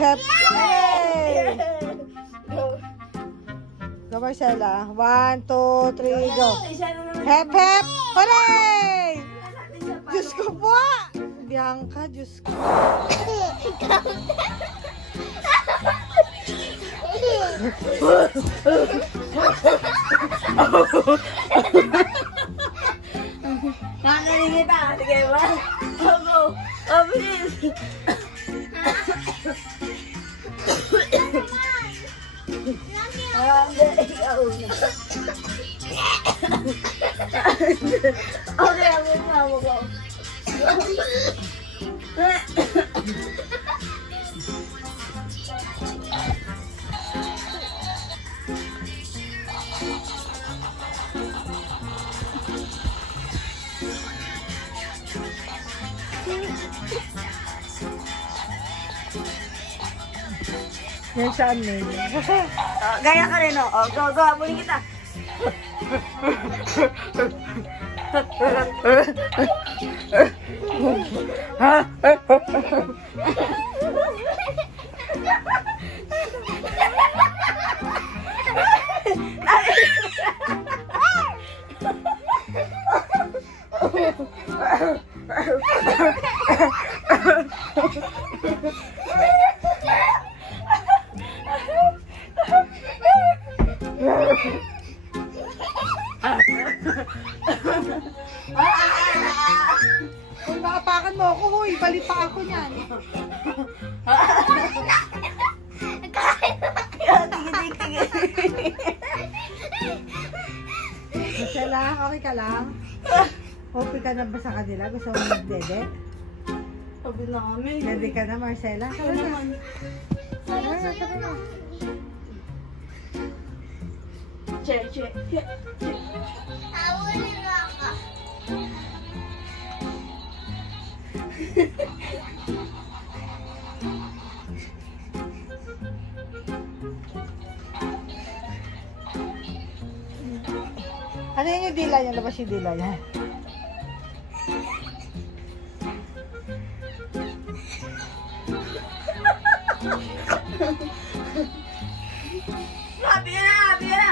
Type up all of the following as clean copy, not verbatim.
hep. Hey! Go, Marcela. 1, 2, 3, go. Hep, hep. Hooray! Diyos ko po. Bianca, Diyos ko. Nakaling kita. Sige ba? Go. Oh, please. Okay, ako na mo. Yan saan mo? Gaya ka rin, oh. Go, go. Abulin kita. Kung nakapakan mo ako, huy, balik pa ako niyan. Marcela, okay ka lang? Okay ka na ba sa kanila? Gusto mo magdede? Sabi namin. Dede ka na, Marcela? Tara na. Tara na, tara na. Check, check, check. Tawunin mo ako. Ano yun yung dila niya? Labas yung dila niya. Happy ka na, happy ka na.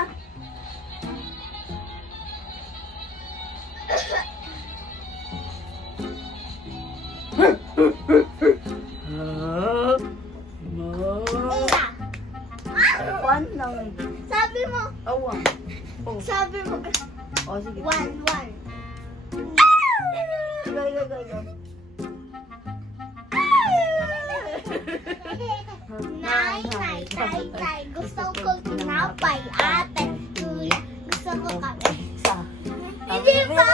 One lang eh. Sabi mo. Oh, one. Oh, Sabi mo. oh sige. 1, 1. Go, go, go, go. Nay, nay, tay, tay. Gusto ko tinapay. Ate, kuya. Gusto ko kape. Isa. Hindi ba?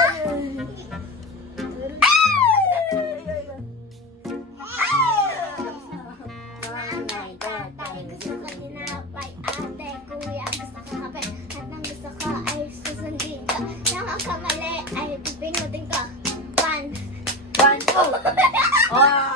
Nanay, tatay. Gusto ko tinapay. Ate, kuya. Gusto ko kape. At ang gusto ko ay susundin ko. Yung ang kamali ay pinutin ko. 1. 1, 2. Oh.